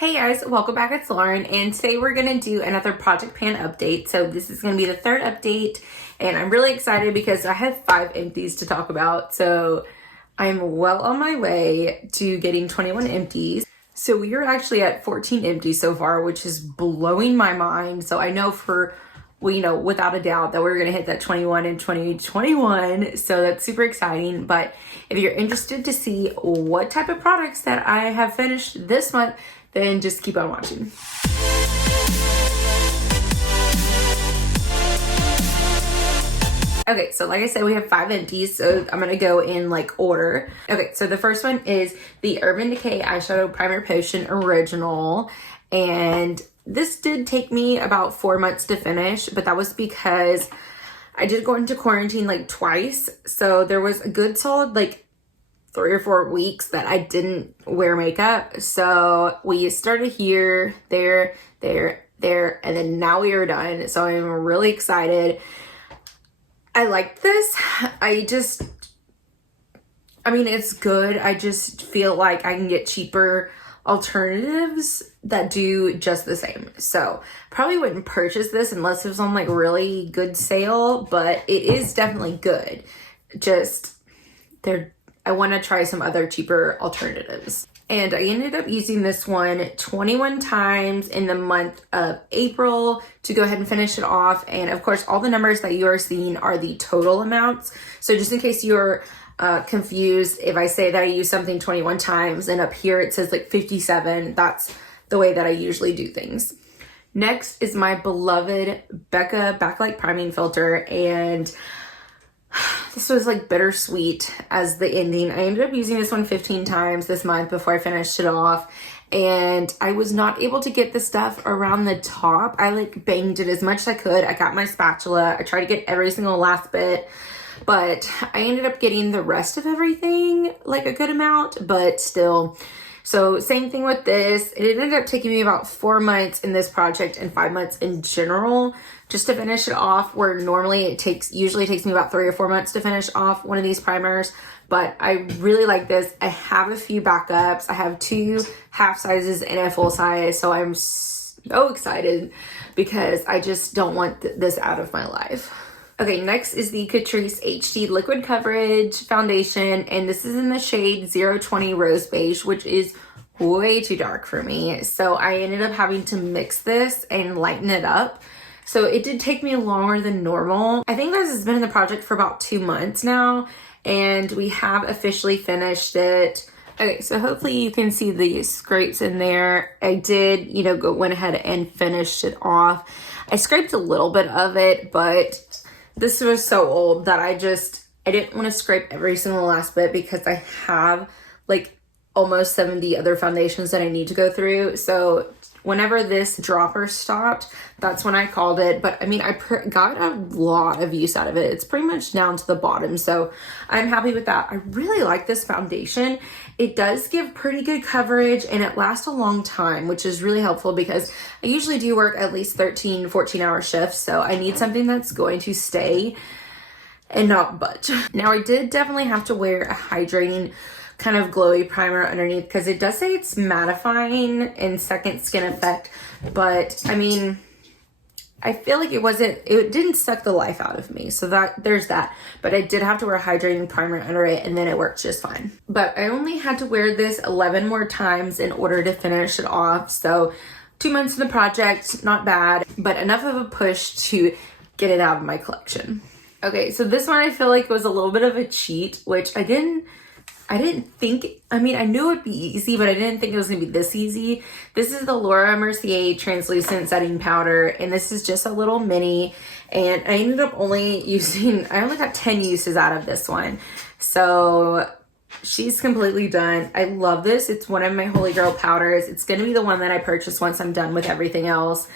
Hey guys, welcome back. It's Lauren, and today we're gonna do another Project Pan update. So this is gonna be the third update, and I'm really excited because I have 5 empties to talk about. So I'm well on my way to getting 21 empties. So we are actually at 14 empties so far, which is blowing my mind. So I know without a doubt that we're gonna hit that 21 in 2021. So that's super exciting. But if you're interested to see what type of products that I have finished this month, then just keep on watching. Okay, so like I said, we have 5 empties, so I'm gonna go in order. Okay, so the first one is the Urban Decay Eyeshadow Primer Potion Original, and this did take me about 4 months to finish, but that was because I did go into quarantine twice, so there was a good solid 3 or 4 weeks that I didn't wear makeup. So we started here, there, and then now we are done. So I'm really excited. I like this. It's good. I just feel like I can get cheaper alternatives that do just the same. So probably wouldn't purchase this unless it was on really good sale, but it is definitely good. I want to try some other cheaper alternatives. And I ended up using this one 21 times in the month of April to go ahead and finish it off. And of course, all the numbers that you are seeing are the total amounts. So just in case you're confused, if I say that I use something 21 times and up here it says 57, that's the way that I usually do things. Next is my beloved Becca Backlight Priming Filter, and this was bittersweet as the ending. I ended up using this one 15 times this month before I finished it off, and I was not able to get the stuff around the top. I banged it as much as I could. I got my spatula. I tried to get every single last bit, but I ended up getting the rest of everything, a good amount, but still. So same thing with this. It ended up taking me about 4 months in this project and 5 months in general just to finish it off, where normally it usually takes me about 3 or 4 months to finish off one of these primers. But I really like this. I have a few backups. I have 2 half sizes and a full size. So I'm so excited because I just don't want this out of my life. Okay, next is the Catrice HD Liquid Coverage Foundation, and this is in the shade 020 Rose Beige, which is way too dark for me. So I ended up having to mix this and lighten it up. So it did take me longer than normal. I think this has been in the project for about 2 months now, and we have officially finished it. Okay, so hopefully you can see the scrapes in there. I did, went ahead and finished it off. I scraped a little bit of it, but this was so old that I didn't want to scrape every single last bit because I have almost 70 other foundations that I need to go through. So whenever this dropper stopped, that's when I called it. But I got a lot of use out of it. It's pretty much down to the bottom. So I'm happy with that. I really like this foundation. It does give pretty good coverage and it lasts a long time, which is really helpful because I usually do work at least 13, 14-hour shifts. So I need something that's going to stay and not budge. Now I did definitely have to wear a hydrating kind of glowy primer underneath because it does say it's mattifying and second skin effect, but I feel like it didn't suck the life out of me. So there's that, but I did have to wear a hydrating primer under it and then it worked just fine. But I only had to wear this 11 more times in order to finish it off. So 2 months in the project, not bad, but enough of a push to get it out of my collection. Okay, so this one I feel like was a little bit of a cheat, which I didn't think, I knew it'd be easy, but I didn't think it was gonna be this easy. This is the Laura Mercier Translucent Setting Powder, and this is just a little mini, and I ended up I only got 10 uses out of this one. So she's completely done. I love this. It's one of my Holy Grail powders. It's gonna be the one that I purchase once I'm done with everything else.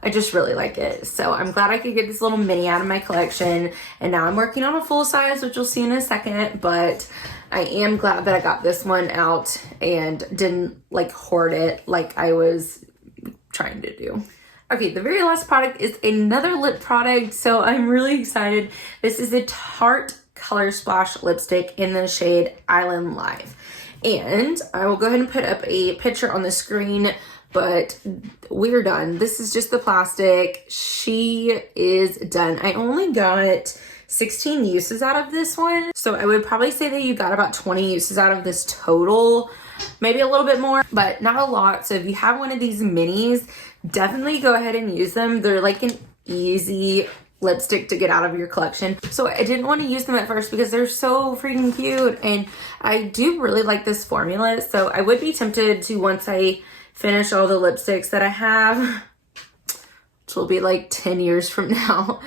I just really like it. So I'm glad I could get this little mini out of my collection. And now I'm working on a full size, which you'll see in a second. But I am glad that I got this one out and didn't hoard it like I was trying to do. Okay, the very last product is another lip product. So I'm really excited. This is a Tarte Color Splash lipstick in the shade Island Live. And I will go ahead and put up a picture on the screen, but we're done. This is just the plastic. She is done. I only got 16 uses out of this one. So I would probably say that you got about 20 uses out of this total, maybe a little bit more, but not a lot. So if you have one of these minis, definitely go ahead and use them. They're like an easy lipstick to get out of your collection. So I didn't want to use them at first because they're so freaking cute, and I do really like this formula. So I would be tempted to, once I finish all the lipsticks that I have, which will be like 10 years from now,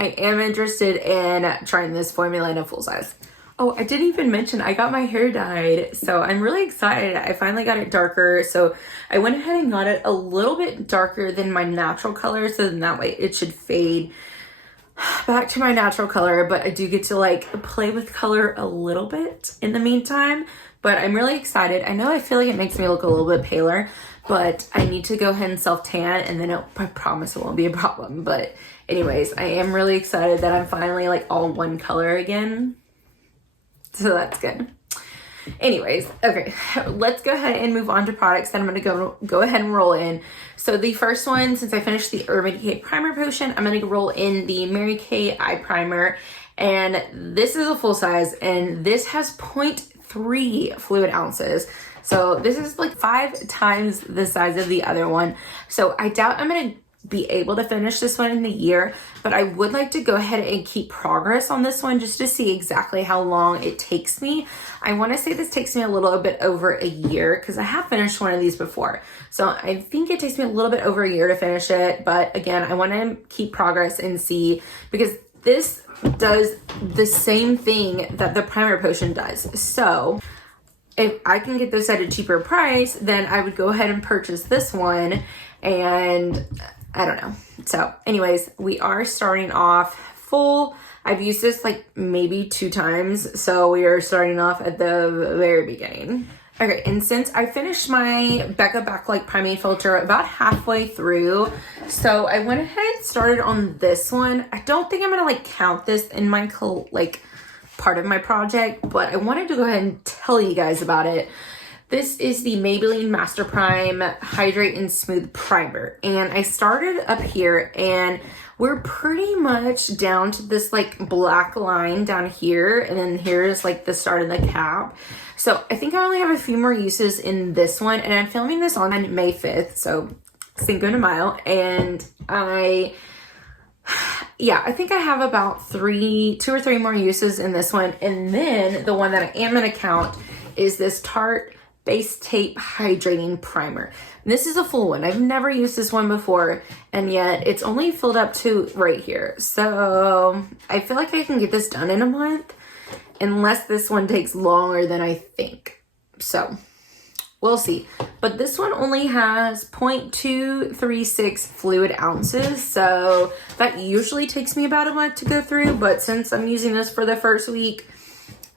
I am interested in trying this formula in a full size. Oh, I didn't even mention I got my hair dyed, so I'm really excited. I finally got it darker, so I went ahead and got it a little bit darker than my natural color, so then that way it should fade back to my natural color, but I do get to like play with color a little bit in the meantime. But I'm really excited. I know I feel like it makes me look a little bit paler, but I need to go ahead and self tan, and then I promise it won't be a problem. But anyways, I am really excited that I'm finally like all one color again. So that's good. Anyways, okay, let's go ahead and move on to products that I'm going to go ahead and roll in. So the first one, since I finished the Urban Decay Primer Potion, I'm going to roll in the Mary Kay Eye Primer. And this is a full size, and this has 0.3 fluid ounces. So this is like 5 times the size of the other one. So I doubt I'm going to be able to finish this one in the year, but I would like to go ahead and keep progress on this one just to see exactly how long it takes me. I want to say this takes me a little bit over a year because I have finished one of these before. So I think it takes me a little bit over a year to finish it. But again, I want to keep progress and see, because this does the same thing that the primer potion does. So if I can get this at a cheaper price, then I would go ahead and purchase this one, and I don't know. So anyways, we are starting off full. I've used this like maybe 2 times. So we are starting off at the very beginning. Okay, and since I finished my Becca Backlight Priming Filter about halfway through, so I went ahead and started on this one. I don't think I'm gonna like count this in my part of my project, but I wanted to go ahead and tell you guys about it. This is the Maybelline Master Prime Hydrate and Smooth Primer. And I started up here, and we're pretty much down to this like black line down here. And then here's like the start of the cap. So I think I only have a few more uses in this one. And I'm filming this on May 5th. So Cinco de Mayo. And I think I have about 2 or 3 more uses in this one. And then the one that I am going to count is this Tarte Base Tape Hydrating Primer. And this is a full one. I've never used this one before, and yet it's only filled up to right here. So I feel like I can get this done in a month, unless this one takes longer than I think. So we'll see. But this one only has 0.236 fluid ounces. So that usually takes me about a month to go through. But since I'm using this for the first week,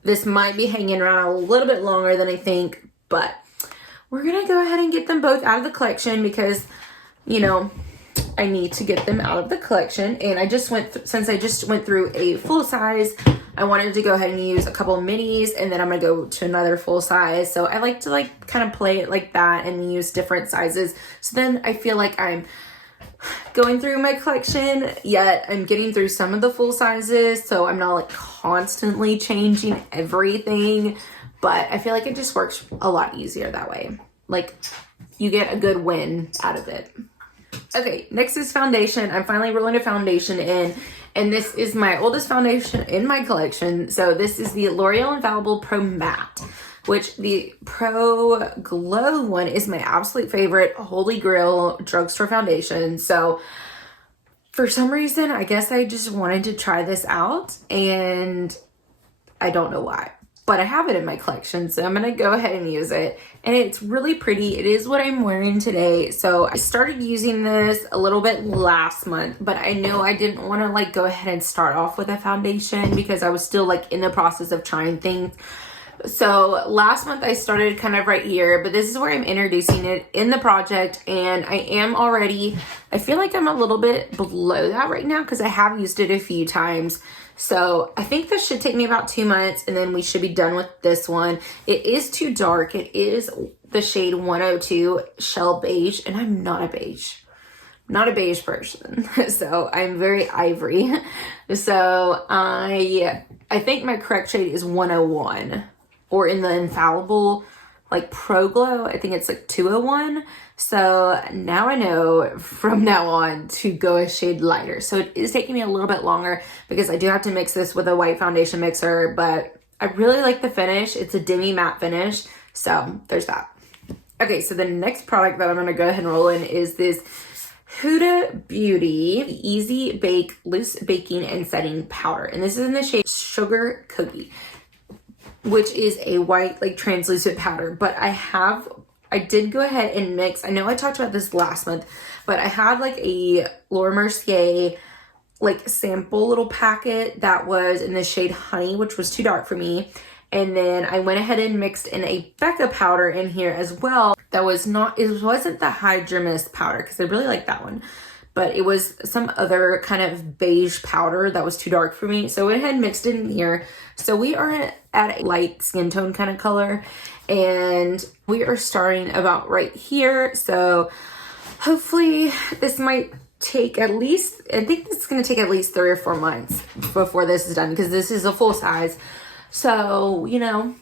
this might be hanging around a little bit longer than I think. But we're going to go ahead and get them both out of the collection because, you know, I need to get them out of the collection. And I just since I just went through a full size, I wanted to go ahead and use a couple of minis, and then I'm going to go to another full size. So I like to like kind of play it like that and use different sizes. So then I feel like I'm going through my collection, yet I'm getting through some of the full sizes. So I'm not like constantly changing everything. But I feel like it just works a lot easier that way. Like, you get a good win out of it. Okay, next is foundation. I'm finally rolling a foundation in. And this is my oldest foundation in my collection. So this is the L'Oreal Infallible Pro Matte, which the Pro Glow one is my absolute favorite holy grail drugstore foundation. So for some reason, I guess I just wanted to try this out. And I don't know why. But I have it in my collection, so I'm going to go ahead and use it. And it's really pretty. It is what I'm wearing today. So I started using this a little bit last month, but I know I didn't want to like go ahead and start off with a foundation because I was still like in the process of trying things. So last month I started kind of right here, but this is where I'm introducing it in the project, and I am already, I feel like I'm a little bit below that right now because I have used it a few times. So I think this should take me about 2 months, and then we should be done with this one. It is too dark. It is the shade 102 Shell Beige, and I'm not a beige person. So I'm very ivory. So I think my correct shade is 101, or in the Infallible like Pro Glow, I think it's like 201. So now I know from now on to go a shade lighter. So it is taking me a little bit longer because I do have to mix this with a white foundation mixer, but I really like the finish. It's a demi matte finish. So there's that. Okay, so the next product that I'm gonna go ahead and roll in is this Huda Beauty Easy Bake Loose Baking and Setting Powder. And this is in the shade Sugar Cookie, which is a white like translucent powder. But I did go ahead and mix. I know I talked about this last month, but I had like a Laura Mercier like sample little packet that was in the shade Honey, which was too dark for me. And then I went ahead and mixed in a Becca powder in here as well. That was not, it wasn't the Hydra Mist powder because I really like that one, but it was some other kind of beige powder that was too dark for me. So I went ahead and mixed it in here. So we are at a light skin tone kind of color, and we are starting about right here. So hopefully this might take at least, I think it's going to take at least 3 or 4 months before this is done because this is a full size. So, you know,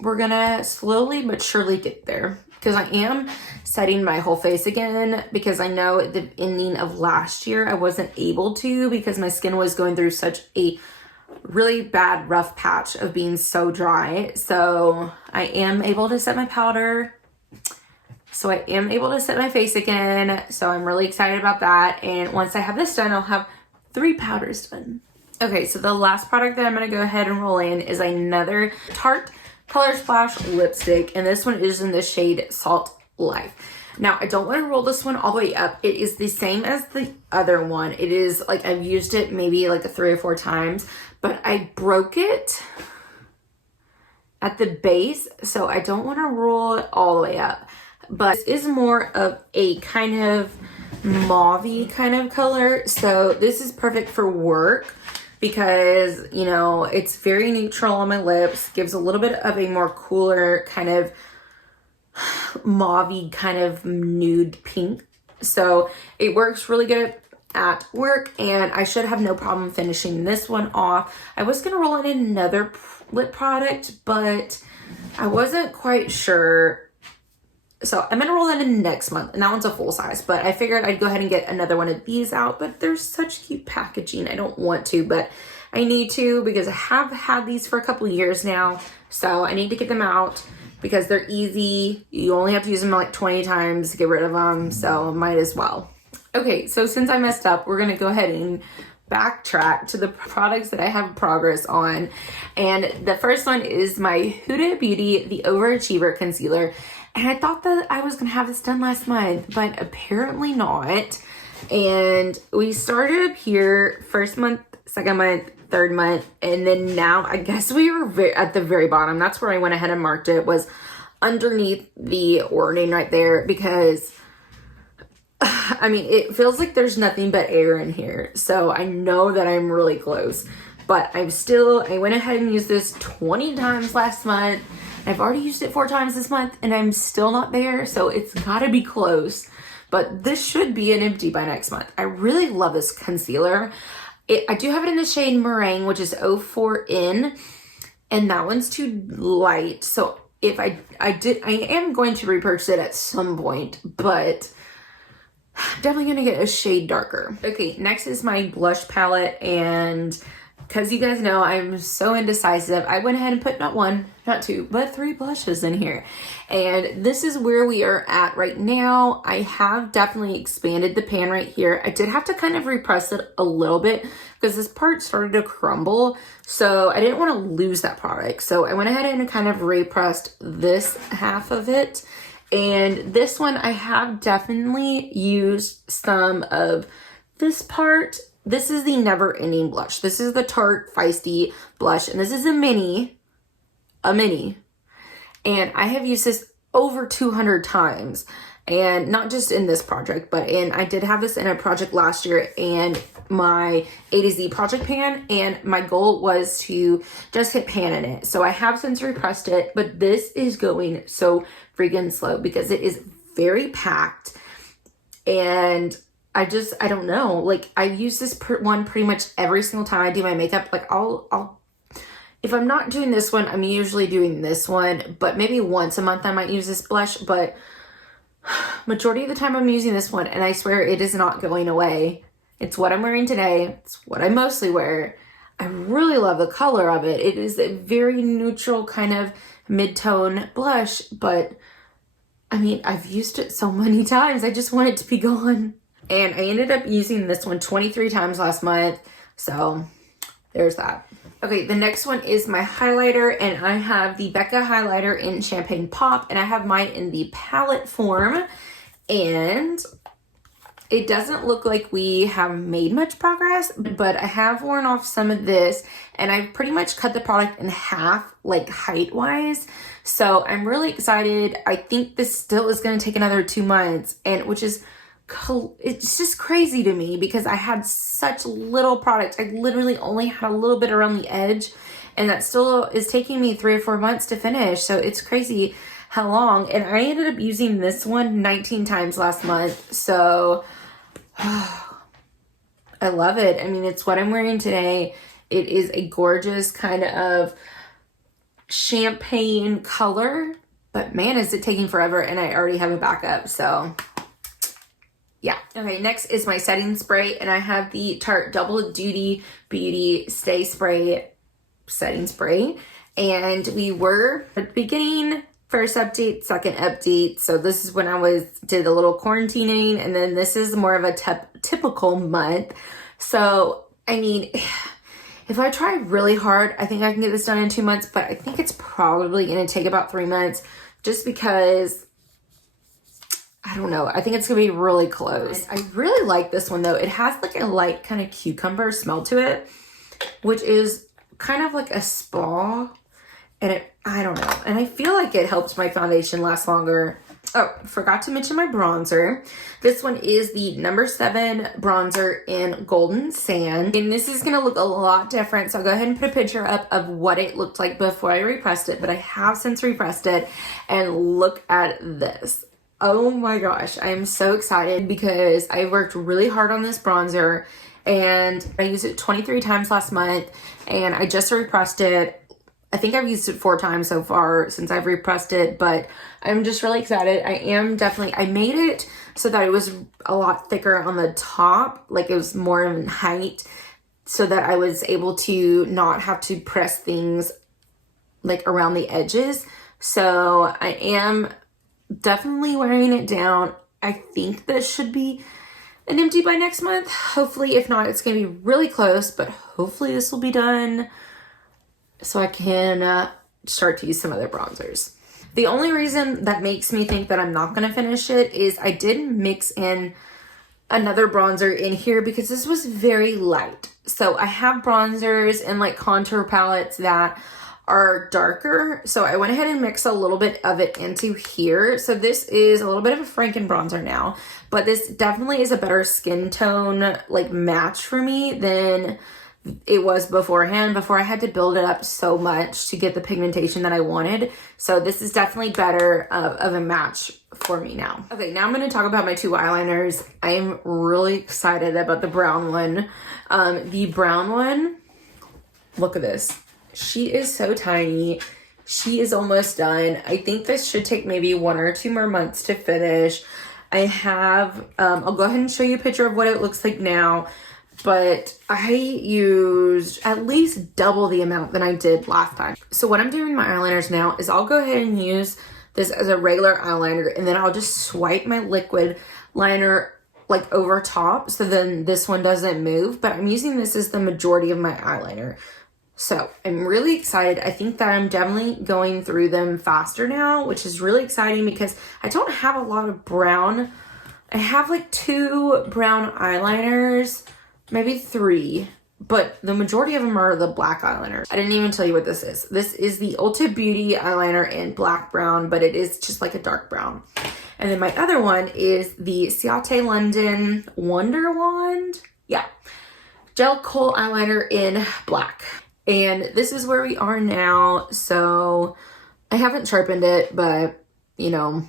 we're going to slowly but surely get there because I am setting my whole face again because I know at the ending of last year I wasn't able to because my skin was going through such a really bad rough patch of being so dry. So I am able to set my powder. So I am able to set my face again. So I'm really excited about that. And once I have this done, I'll have 3 powders done. Okay, so the last product that I'm going to go ahead and roll in is another Tarte Color Splash lipstick. And this one is in the shade Salt Life. Now, I don't want to roll this one all the way up. It is the same as the other one. It is like I've used it maybe like 3 or 4 times, but I broke it at the base. So I don't want to roll it all the way up. But this is more of a kind of mauve-y kind of color. So this is perfect for work because, you know, it's very neutral on my lips, gives a little bit of a more cooler kind of mauve-y kind of nude pink. So it works really good at work, and I should have no problem finishing this one off. I was going to roll in another lip product, but I wasn't quite sure. So I'm going to roll that in next month, and that one's a full size, but I figured I'd go ahead and get another one of these out, but there's such cute packaging. I don't want to, but I need to because I have had these for a couple years now, so I need to get them out because they're easy. You only have to use them like 20 times to get rid of them, so might as well. Okay, so since I messed up, we're going to go ahead and backtrack to the products that I have progress on, and the first one is my Huda Beauty The Overachiever Concealer. And I thought that I was going to have this done last month, but apparently not. And we started up here first month, second month, third month, and then now I guess we were at the very bottom. That's where I went ahead and marked it, was underneath the wording right there, because I mean, it feels like there's nothing but air in here. So I know that I'm really close, but I went ahead and used this 20 times last month. I've already used it 4 times this month and I'm still not there, so it's gotta be close. But this should be an empty by next month. I really love this concealer. I do have it in the shade Meringue, which is 04N, and that one's too light. So if I am going to repurchase it at some point, but definitely gonna get a shade darker. Okay, next is my blush palette, and because you guys know I'm so indecisive, I went ahead and put not 1, not 2, but 3 blushes in here. And this is where we are at right now. I have definitely expanded the pan right here. I did have to kind of repress it a little bit because this part started to crumble. So I didn't want to lose that product. So I went ahead and kind of repressed this half of it. And this one, I have definitely used some of this part. This is the Never Ending blush. This is the Tarte Feisty blush, and this is a mini. a mini. And I have used this over 200 times. And not just in this project, but I did have this in a project last year and my A to Z project pan, and my goal was to just hit pan in it. So I have since repressed it, but this is going so freaking slow because it is very packed. And I don't know, like I use this one pretty much every single time I do my makeup. Like I'll if I'm not doing this one, I'm usually doing this one, but maybe once a month I might use this blush, but majority of the time I'm using this one, and I swear it is not going away. It's what I'm wearing today. It's what I mostly wear. I really love the color of it. It is a very neutral kind of mid-tone blush, but I mean, I've used it so many times. I just want it to be gone. And I ended up using this one 23 times last month. So there's that. Okay, the next one is my highlighter, and I have the Becca highlighter in Champagne Pop, and I have mine in the palette form, and it doesn't look like we have made much progress, but I have worn off some of this, and I've pretty much cut the product in half, like height-wise, so I'm really excited. I think this still is going to take another 2 months, and which is it's just crazy to me because I had such little product. I literally only had a little bit around the edge, and that still is taking me 3 or 4 months to finish. So it's crazy how long. And I ended up using this one 19 times last month. So I love it. I mean, it's what I'm wearing today. It is a gorgeous kind of champagne color, but man, is it taking forever, and I already have a backup. So yeah. Okay, next is my setting spray, and I have the Tarte Double Duty Beauty Stay Spray setting spray. And we were at the beginning, first update, second update. So this is when I did a little quarantining, and then this is more of a typical month. So, I mean, if I try really hard, I think I can get this done in 2 months, but I think it's probably going to take about 3 months just because I don't know. I think it's going to be really close. I really like this one though. It has like a light kind of cucumber smell to it, which is kind of like a spa. And I don't know. And I feel like it helps my foundation last longer. Oh, forgot to mention my bronzer. This one is the number 7 bronzer in Golden Sand. And this is going to look a lot different. So I'll go ahead and put a picture up of what it looked like before I repressed it. But I have since repressed it. And look at this. Oh my gosh, I am so excited because I worked really hard on this bronzer, and I used it 23 times last month, and I just repressed it. I think I've used it 4 times so far since I've repressed it, but I'm just really excited. I made it so that it was a lot thicker on the top, like it was more in height, so that I was able to not have to press things like around the edges. So I am definitely wearing it down. I think this should be an empty by next month. Hopefully, if not, it's going to be really close, but hopefully this will be done so I can start to use some other bronzers. The only reason that makes me think that I'm not going to finish it is I did mix in another bronzer in here because this was very light. So I have bronzers and like contour palettes that are darker, so I went ahead and mixed a little bit of it into here. So this is a little bit of a Franken bronzer now, but this definitely is a better skin tone like match for me than it was beforehand. Before I had to build it up so much to get the pigmentation that I wanted. So this is definitely better of a match for me now. Okay, now I'm going to talk about my 2 eyeliners. I am really excited about the brown one. The brown one, look at this. She is so tiny. She is almost done. I think this should take maybe 1 or 2 more months to finish. I have, I'll go ahead and show you a picture of what it looks like now, but I used at least double the amount than I did last time. So what I'm doing with my eyeliners now is I'll go ahead and use this as a regular eyeliner, and then I'll just swipe my liquid liner like over top, so then this one doesn't move, but I'm using this as the majority of my eyeliner. So I'm really excited. I think that I'm definitely going through them faster now, which is really exciting because I don't have a lot of brown. I have like 2 brown eyeliners, maybe 3. but the majority of them are the black eyeliners. I didn't even tell you what this is. This is the Ulta Beauty eyeliner in black brown, but it is just like a dark brown. And then my other one is the Ciate London Wonder Wand. Yeah. Gel kohl eyeliner in black. And this is where we are now. So I haven't sharpened it, but you know,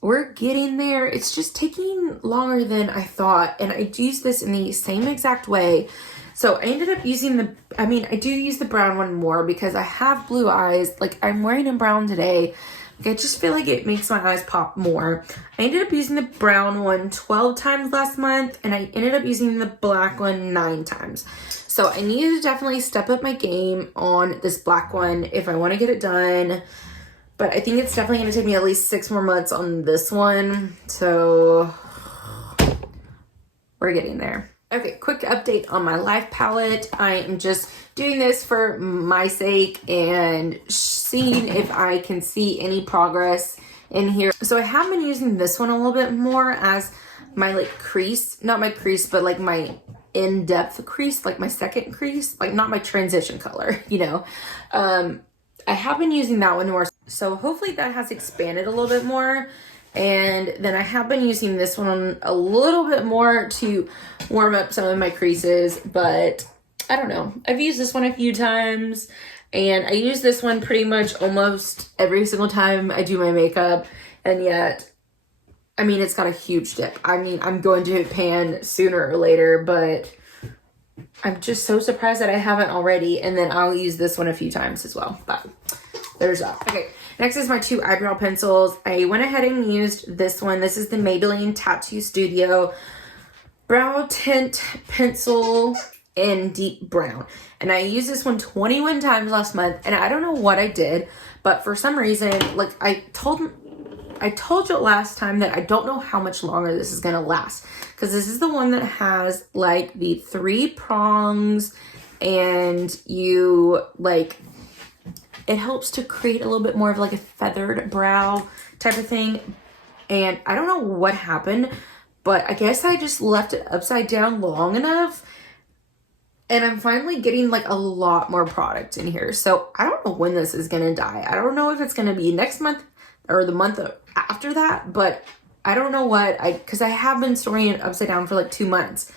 we're getting there. It's just taking longer than I thought. And I use this in the same exact way. So I ended up using I do use the brown one more because I have blue eyes. Like I'm wearing a brown today. I just feel like it makes my eyes pop more. I ended up using the brown one 12 times last month, and I ended up using the black one 9 times. So I need to definitely step up my game on this black one if I want to get it done. But I think it's definitely going to take me at least 6 more months on this one. So we're getting there. Okay, quick update on my Life palette. I am just doing this for my sake and seeing if I can see any progress in here. So I have been using this one a little bit more as my like crease, not my crease, but like my in-depth crease, like my second crease, like not my transition color, you know. I have been using that one more. So hopefully that has expanded a little bit more. And then I have been using this one a little bit more to warm up some of my creases, but I don't know. I've used this one a few times, and I use this one pretty much almost every single time I do my makeup, and yet, I mean, it's got a huge dip. I mean, I'm going to hit pan sooner or later, but I'm just so surprised that I haven't already, and then I'll use this one a few times as well, but there's that. Okay. Next is my 2 eyebrow pencils. I went ahead and used this one. This is the Maybelline Tattoo Studio Brow Tint Pencil in deep brown. And I used this one 21 times last month. And I don't know what I did, but for some reason, like I told you last time that I don't know how much longer this is going to last. Because this is the one that has like the 3 prongs, and you like... it helps to create a little bit more of like a feathered brow type of thing. And I don't know what happened, but I guess I just left it upside down long enough. And I'm finally getting like a lot more product in here. So I don't know when this is going to die. I don't know if it's going to be next month or the month after that, but I don't know what because I have been storing it upside down for like 2 months.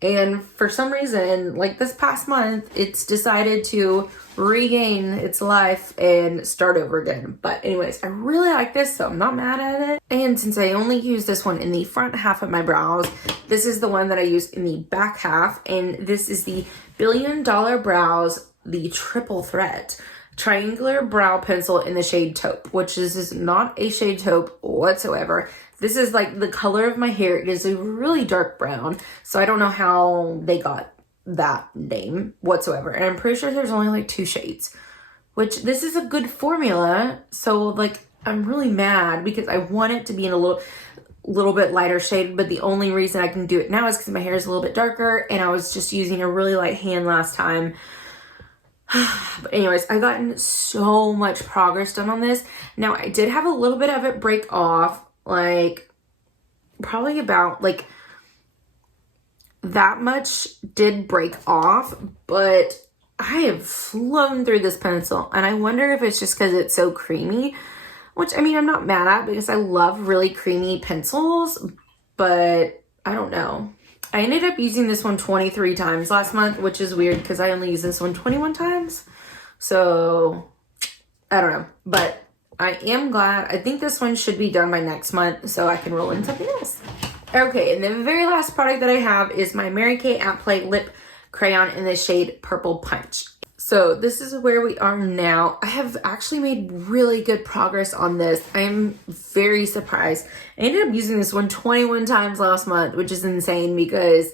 And for some reason, like this past month, it's decided to regain its life and start over again. But anyways, I really like this, so I'm not mad at it. And since I only use this one in the front half of my brows, this is the one that I used in the back half. And this is the Billion Dollar Brows, the Triple Threat Triangular Brow Pencil in the shade Taupe, which is not a shade taupe whatsoever. This is like the color of my hair. It is a really dark brown. So I don't know how they got that name whatsoever. And I'm pretty sure there's only like 2 shades, which this is a good formula. So like, I'm really mad because I want it to be in a little bit lighter shade. But the only reason I can do it now is because my hair is a little bit darker. And I was just using a really light hand last time. But anyways, I've gotten so much progress done on this. Now I did have a little bit of it break off. Like probably about like that much did break off, but I have flown through this pencil, and I wonder if it's just because it's so creamy, which I mean, I'm not mad at because I love really creamy pencils, but I don't know. I ended up using this one 23 times last month, which is weird because I only use this one 21 times. So I don't know, but I am glad. I think this one should be done by next month so I can roll in something else. Okay, and the very last product that I have is my Mary Kay At Play Lip Crayon in the shade Purple Punch. So this is where we are now. I have actually made really good progress on this. I am very surprised. I ended up using this one 21 times last month, which is insane because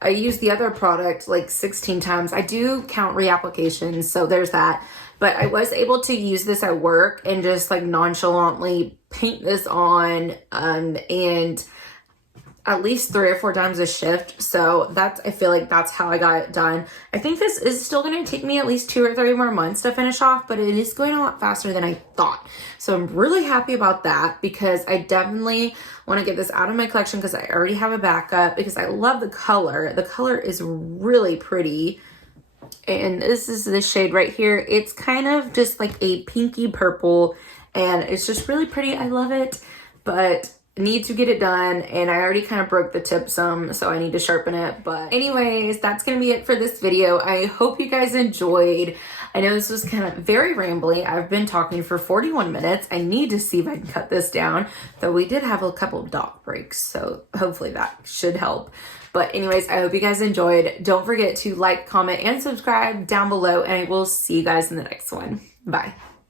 I used the other product like 16 times. I do count reapplications, so there's that. But I was able to use this at work and just like nonchalantly paint this on. And at least 3 or 4 times a shift. So that's, I feel like that's how I got it done. I think this is still going to take me at least 2 or 3 more months to finish off, but it is going a lot faster than I thought. So I'm really happy about that because I definitely want to get this out of my collection because I already have a backup, because I love the color. The color is really pretty. And this is the shade right here. It's kind of just like a pinky purple and it's just really pretty. I love it, but need to get it done, and I already kind of broke the tip some, so I need to sharpen it. But anyways, that's gonna be it for this video. I hope you guys enjoyed. I know this was kind of very rambly. I've been talking for 41 minutes. I need to see if I can cut this down, though we did have a couple of dock breaks, so hopefully that should help. But anyways, I hope you guys enjoyed. Don't forget to like, comment, and subscribe down below, and I will see you guys in the next one. Bye.